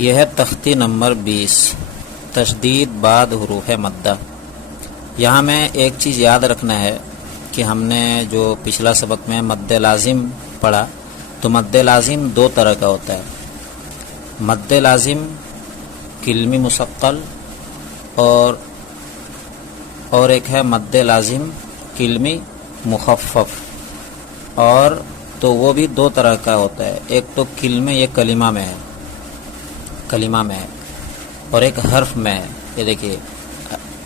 یہ ہے تختی نمبر 20، تشدید بعد حروف مدہ۔ یہاں میں ایک چیز یاد رکھنا ہے کہ ہم نے جو پچھلا سبق میں مد لازم پڑھا تو مد لازم دو طرح کا ہوتا ہے، مد لازم کلمی مثقل اور ایک ہے مد لازم کلمی مخفف، اور تو وہ بھی دو طرح کا ہوتا ہے، ایک تو کلمے یہ کلمہ میں ہے اور ایک حرف میں ہے۔ یہ دیکھیے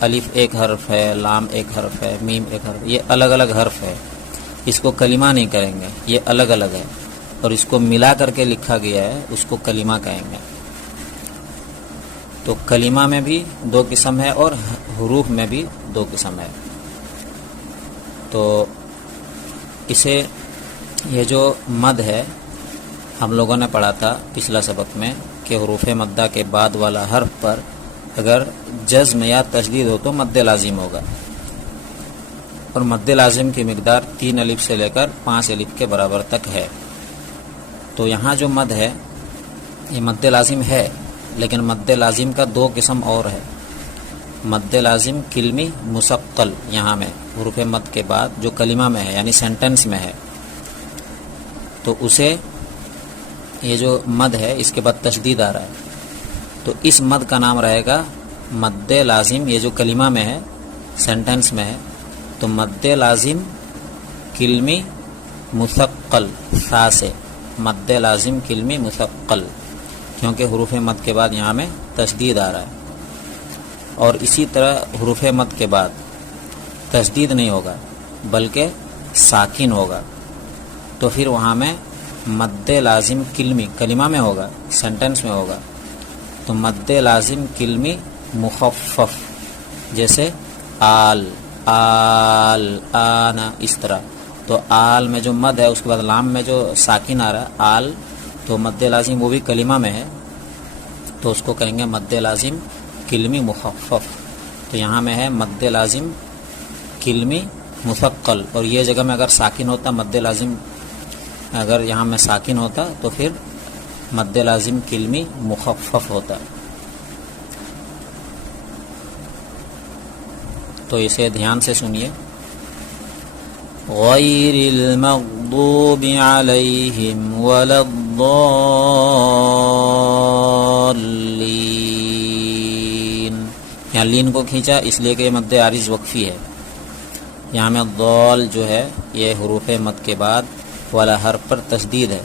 الف ایک حرف ہے، لام ایک حرف ہے، میم ایک حرف، یہ الگ الگ حرف ہے، اس کو کلمہ نہیں کریں گے، یہ الگ الگ ہے، اور اس کو ملا کر کے لکھا گیا ہے، اس کو کلمہ کہیں گے۔ تو کلمہ میں بھی دو قسم ہے اور حروف میں بھی دو قسم ہے۔ تو اسے یہ جو مد ہے ہم لوگوں نے پڑھا تھا پچھلا سبق میں کہ حروف مدہ کے بعد والا حرف پر اگر جزم یا تشدید ہو تو مد لازم ہوگا، اور مد لازم کی مقدار 3 الف سے لے کر 5 الف کے برابر تک ہے۔ تو یہاں جو مد ہے یہ مد لازم ہے، لیکن مد لازم کا دو قسم اور ہے، مد لازم کلمی مثقل، یہاں میں حروف مد کے بعد جو کلمہ میں ہے یعنی سینٹنس میں ہے، تو اسے یہ جو مد ہے اس کے بعد تشدید آ رہا ہے تو اس مد کا نام رہے گا مد لازم، یہ جو کلمہ میں ہے سینٹنس میں ہے تو مد لازم کلمی مثقل، سا سے مد لازم کلمی مثقل، کیونکہ حروف مد کے بعد یہاں میں تشدید آ رہا ہے، اور اسی طرح حروف مد کے بعد تشدید نہیں ہوگا بلکہ ساکن ہوگا، تو پھر وہاں میں مد لازم کلمی کلمہ میں ہوگا، سینٹنس میں ہوگا، تو مد لازم کلمی مخفف، جیسے آل آنا، اس طرح۔ تو آل میں جو مد ہے اس کے بعد لام میں جو ساکن آ رہا ہے آل، تو مد لازم وہ بھی کلمہ میں ہے تو اس کو کہیں گے مد لازم کلمی مخفف۔ تو یہاں میں ہے مد لازم کلمی مثقل، اور یہ جگہ میں اگر ساکن ہوتا مد لازم، اگر یہاں میں ساکن ہوتا تو پھر مد لازم کلمی مخفف ہوتا۔ تو اسے دھیان سے سنیے، غیر المغضوب علیہم ولا الضالین، یہاں لین کو کھینچا اس لیے کہ یہ مد عارض وقفی ہے، یہاں میں ضال جو ہے یہ حروف مد کے بعد والا حرف پر تشدید ہے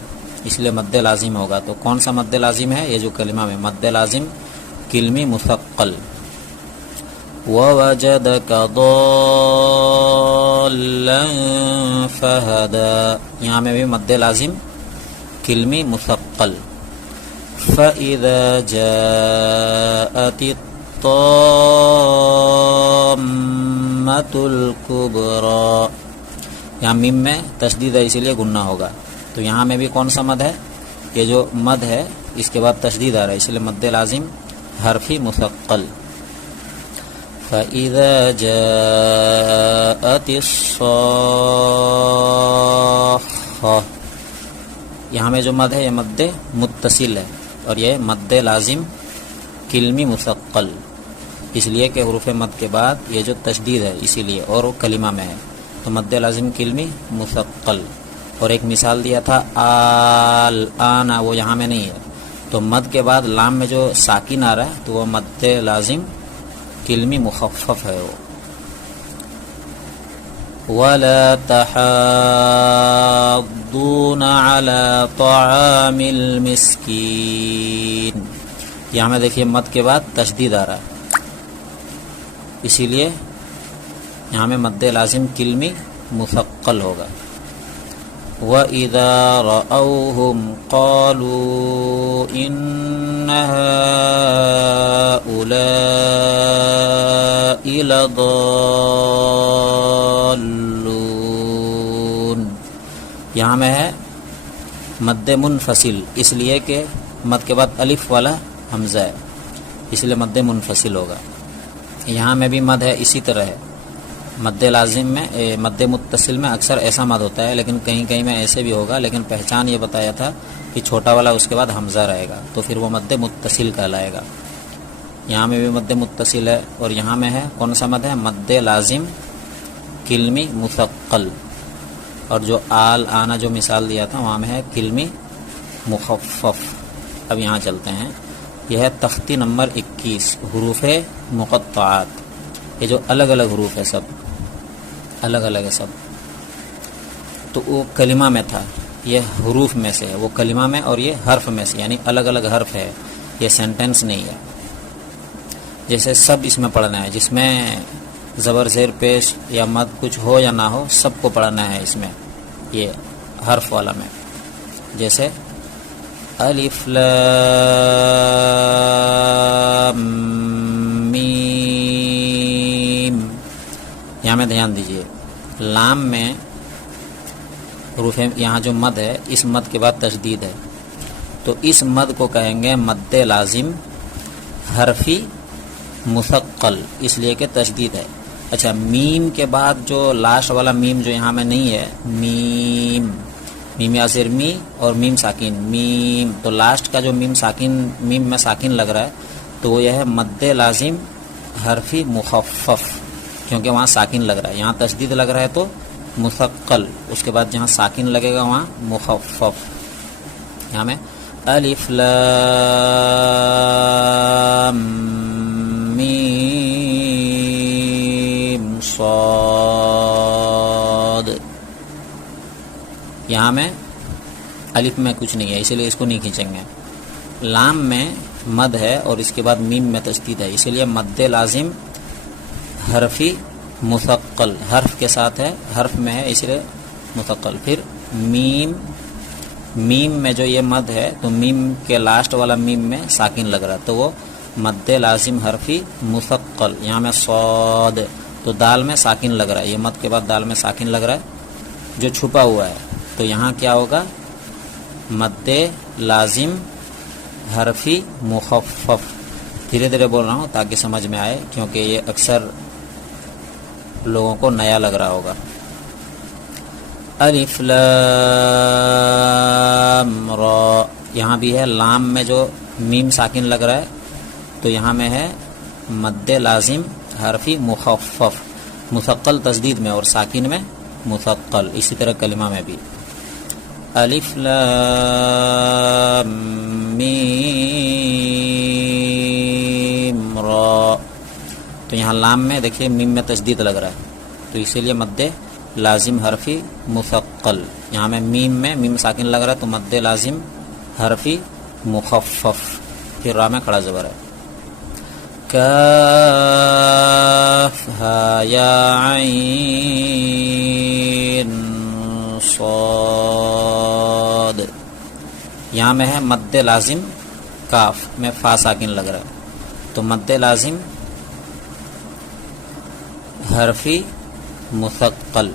اس لیے مد لازم ہوگا۔ تو کون سا مد لازم ہے؟ یہ جو کلمہ میں مد لازم کلمی مثقل۔ وَوَجَدَكَ ضَالًّا فَهَدَى، یہاں میں بھی مد لازم کلمی مثقل۔ فَإِذَا جَاءَتِ الطَّامَّةُ الْكُبْرَى، یہاں میم میں تشدید ہے اسی لیے گننا ہوگا، تو یہاں میں بھی کون سا مد ہے؟ یہ جو مد ہے اس کے بعد تشدید آ رہا ہے اس لیے مد لازم حرفی مثقل۔ فَإِذَا جَاءَتِ الصَّاخَّةُ، یہاں میں جو مد ہے یہ مد متصل ہے اور یہ مد لازم کلمی مثقل، اس لیے کہ حروف مد کے بعد یہ جو تشدید ہے اسی لیے، اور وہ کلمہ میں ہے تو مد لازم کلمی مثقل۔ اور ایک مثال دیا تھا آل آنا، وہ یہاں میں نہیں ہے، تو مد کے بعد لام میں جو ساکن آ رہا ہے تو وہ مد لازم کلمی مخفف ہے وہ۔ وَلَا تَحَاضُّونَ عَلَى طَعَامِ الْمِسْكِينِ، یہاں میں دیکھیے مد کے بعد تشدید آ رہا ہے اسی لیے یہاں میں مد لازم کلمی مثقل ہوگا۔ وَإِذَا رَأَوْهُمْ قَالُوا إِنَّ هَؤُلَاءِ لَضَالُّونَ، یہاں میں ہے مد منفصل اس لیے کہ مد کے بعد الف والا حمزہ ہے اس لیے مد منفصل ہوگا۔ یہاں میں بھی مد ہے اسی طرح ہے، مد لازم میں مد متصل میں اکثر ایسا مد ہوتا ہے، لیکن کہیں کہیں میں ایسے بھی ہوگا، لیکن پہچان یہ بتایا تھا پھر چھوٹا والا اس کے بعد حمزہ رہے گا، تو پھر وہ مد متصل کہلائے گا۔ یہاں میں بھی مد متصل ہے، اور یہاں میں ہے کون سا مد ہے؟ مد لازم کلمی مثقل، اور جو آل آنا جو مثال دیا تھا وہاں میں ہے کلمی مخفف۔ اب یہاں چلتے ہیں، یہ ہے تختی نمبر 21 حروف مقطعات، یہ جو الگ الگ حروف ہے، سب الگ الگ ہے سب، تو وہ کلمہ میں تھا، یہ حروف میں سے ہے، وہ کلمہ میں اور یہ حرف میں سے، یعنی الگ الگ حرف ہے، یہ سینٹنس نہیں ہے۔ جیسے سب اس میں پڑھنا ہے، جس میں زبر زیر پیش یا مد کچھ ہو یا نہ ہو، سب کو پڑھنا ہے اس میں، یہ حرف والا میں۔ جیسے الف لام میم، یہاں میں دھیان دیجئے، لام میں حروف، یہاں جو مد ہے اس مد کے بعد تشدید ہے، تو اس مد کو کہیں گے مد لازم حرفی مثقل، اس لیے کہ تشدید ہے۔ اچھا، میم کے بعد جو لاسٹ والا میم جو یہاں میں نہیں ہے، میم، میم یا می اور میم ساکن میم، تو لاسٹ کا جو میم ساکن، میم میں ساکن لگ رہا ہے، تو وہ یہ ہے مد لازم حرفی مخفف، کیونکہ وہاں ساکن لگ رہا ہے، یہاں تشدید لگ رہا ہے تو مثقل، اس کے بعد جہاں ساکن لگے گا وہاں مخفف۔ یہاں میں الف لام میم صاد، یہاں میں الف میں کچھ نہیں ہے، اسی لیے اس کو نہیں کھینچیں گے۔ لام میں مد ہے اور اس کے بعد میم میں تشدید ہے، اسی لیے مد لازم حرفی مثقل، حرف کے ساتھ ہے، حرف میں ہے اس لیے مثقل۔ پھر میم، میم میں جو یہ مد ہے تو میم کے لاسٹ والا میم میں ساکن لگ رہا ہے، تو وہ مد لازم حرفی مثقل۔ یہاں میں صاد، تو دال میں ساکن لگ رہا ہے، یہ مد کے بعد دال میں ساکن لگ رہا ہے جو چھپا ہوا ہے، تو یہاں کیا ہوگا؟ مد لازم حرفی مخفف۔ دھیرے دھیرے بول رہا ہوں تاکہ سمجھ میں آئے، کیونکہ یہ اکثر لوگوں کو نیا لگ رہا ہوگا۔ الف لام را، یہاں بھی ہے لام میں جو میم ساکن لگ رہا ہے، تو یہاں میں ہے مد لازم حرفی مخفف، مثقل تشدید میں اور ساکن میں مثقل، اسی طرح کلمہ میں بھی الف لام میم را، تو یہاں لام میں دیکھیے میم میں تشدید لگ رہا ہے، تو اسی لیے مد لازم حرفی مثقل۔ یہاں میں میم ساکن لگ رہا ہے تو مد لازم حرفی مخفف، پھر را میں کھڑا زبر ہے۔ کاف ہا یا عین صاد، یہاں میں ہے مد لازم کاف میں فا ساکن لگ رہا ہے، تو مد لازم حرفی مثقل۔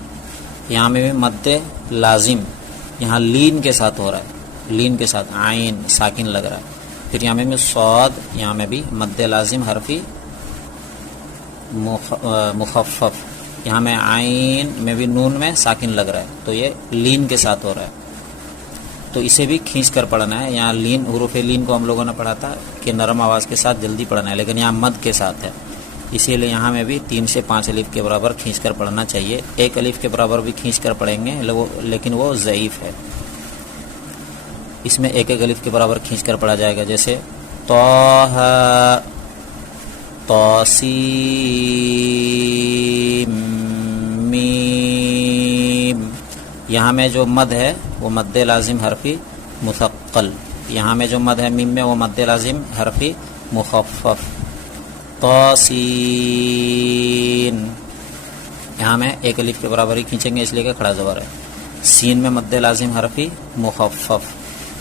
یہاں میں بھی مد لازم، یہاں لین کے ساتھ ہو رہا ہے، لین کے ساتھ عین ساکن لگ رہا ہے۔ پھر یہاں میں بھی صاد، یہاں میں بھی مد لازم حرفی مخفف، یہاں میں عین میں بھی نون میں ساکن لگ رہا ہے، تو یہ لین کے ساتھ ہو رہا ہے، تو اسے بھی کھینچ کر پڑھنا ہے۔ یہاں لین، حروف لین کو ہم لوگوں نے پڑھا تھا کہ نرم آواز کے ساتھ جلدی پڑھنا ہے، لیکن یہاں مد کے ساتھ ہے، اسی لیے یہاں میں بھی 3 سے 5 الف کے برابر کھینچ کر پڑھنا چاہیے۔ 1 الف کے برابر بھی کھینچ کر پڑھیں گے لیکن وہ ضعیف ہے، اس میں 1 الف کے برابر کھینچ کر پڑھا جائے گا، جیسے طٰ طاسیم میم، یہاں میں جو مد ہے وہ مد لازم حرفی مثقل، یہاں میں جو مد ہے میم میں وہ مد لازم حرفی مخفف۔ طاسین، یہاں میں 1 الف کے برابر ہی کھینچیں گے اس لیے کہ کھڑا زبر ہے۔ سین میں مد لازم حرفی مخفف۔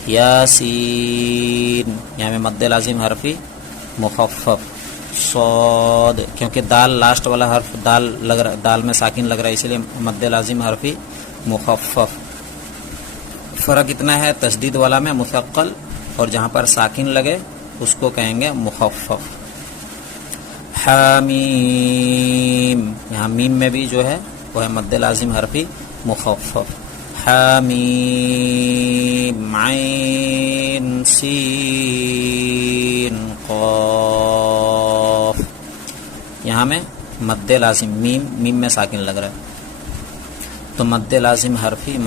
یاسین، یہاں میں مد لازم حرفی مخفف۔ صاد، کیونکہ دال لاسٹ والا حرف دال لگ رہا، دال میں ساکن لگ رہا ہے، اس لیے مد لازم حرفی مخفف۔ فرق اتنا ہے، تشدید والا میں مثقل اور جہاں پر ساکن لگے اس کو کہیں گے مخفف۔ حامیم، یہاں میم میں بھی جو ہے وہ ہے مد لازم حرفی مخفف۔ حامیم عین سین قاف. یہاں میں مد لازم میم میں ساکن لگ رہا ہے تو مد لازم حرفی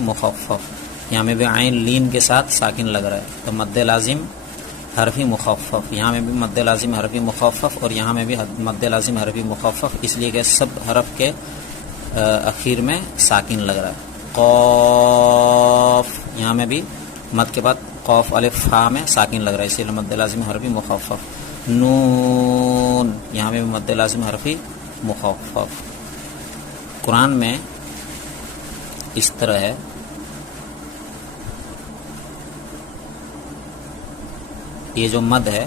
مخفف. یہاں میں بھی عین لین کے ساتھ ساکن لگ رہا ہے تو مد لازم حرفی مخفف. یہاں میں بھی مد لازم حرفی مخفف اور یہاں میں بھی مد لازم حرفی مخفف، اس لیے کہ سب حرف کے اخیر میں ساکن لگ رہا ہے. قاف یہاں میں بھی مد کے بعد قاف الف فا میں ساکن لگ رہا ہے، اسی لیے مد لازم حرفی مخفف. نون یہاں میں بھی مد لازم حرفی مخفف. قرآن میں اس طرح ہے، یہ جو مد ہے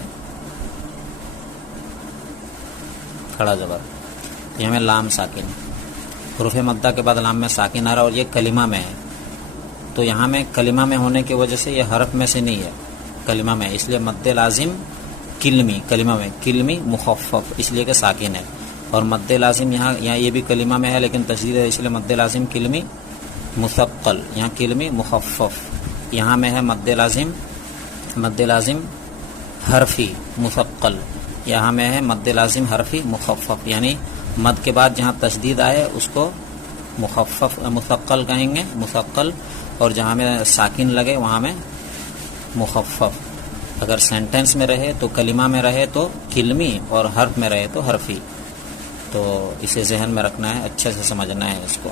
کھڑا زبر، یہ میں لام ساکن، حروف مدہ کے بعد لام میں ساکن آ رہا اور یہ کلمہ میں ہے، تو یہاں میں کلمہ میں ہونے کی وجہ سے یہ حرف میں سے نہیں ہے، کلمہ میں، اس لیے مد لازم کلمی، کلمہ میں کلمی مخفف اس لیے کہ ساکن ہے. اور مد لازم یہاں یہ بھی کلمہ میں ہے لیکن تشدید ہے، اس لیے مد لازم کلمی مثقل، یہاں کلمی مخفف. یہاں میں ہے مد لازم حرفی مثقل، یہاں میں ہے مد لازم حرفی مخفف، یعنی مد کے بعد جہاں تشدید آئے اس کو مخفف مثقل کہیں گے، مثقل، اور جہاں میں ساکن لگے وہاں میں مخفف. اگر سینٹنس میں رہے تو کلمہ میں رہے تو کلمی اور حرف میں رہے تو حرفی. تو اسے ذہن میں رکھنا ہے، اچھے سے سمجھنا ہے اس کو.